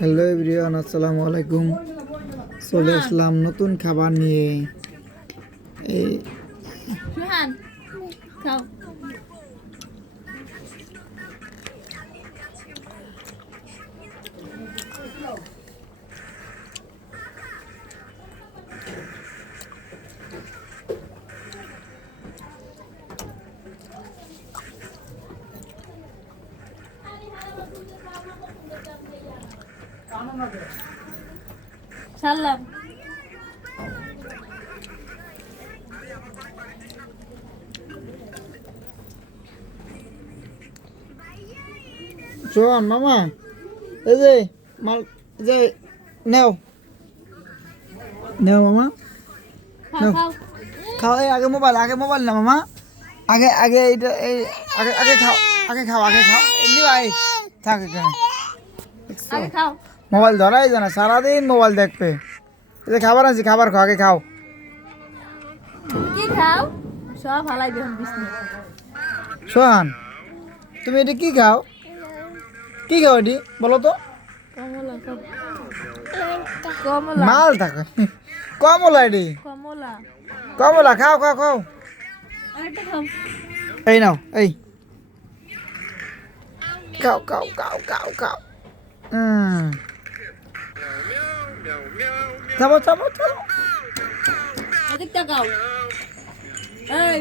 Hello everyone, আসসালামু আলাইকুম। চলে আসলাম নতুন খাবার নিয়ে। এই সুহান খাও। ছাড়লাম। শোন মামা, এই যে মাল, যে নেও নেও মামা, খাও খাও। খাও। এই আগে মোবাইল না মামা, আগে আগে এইটা এই আগে আগে খাও, আগে খাও। এমনি ভাই থাক এখানে। আগে খাও। মোবাইল ধরাই জানা, সারাদিন মোবাইল দেখবে। এই যে খাবার আনছি, খাবার খাও, আগে খাও। কি খাও? সব হালাই দেখুন বিষ্ণু। সোহান, তুমি এটা কি খাও? কি খাও এটি বলো তো? কমলা খাও। কমলা। মাল থাকে কমলা এটি, কমলা। কমলা খাও খাও খাও। আরেকটা খাও। এই নাও, এই খাও খাও খাও খাও খাও। থামো থামো থামো। এদিকটা খাও। এই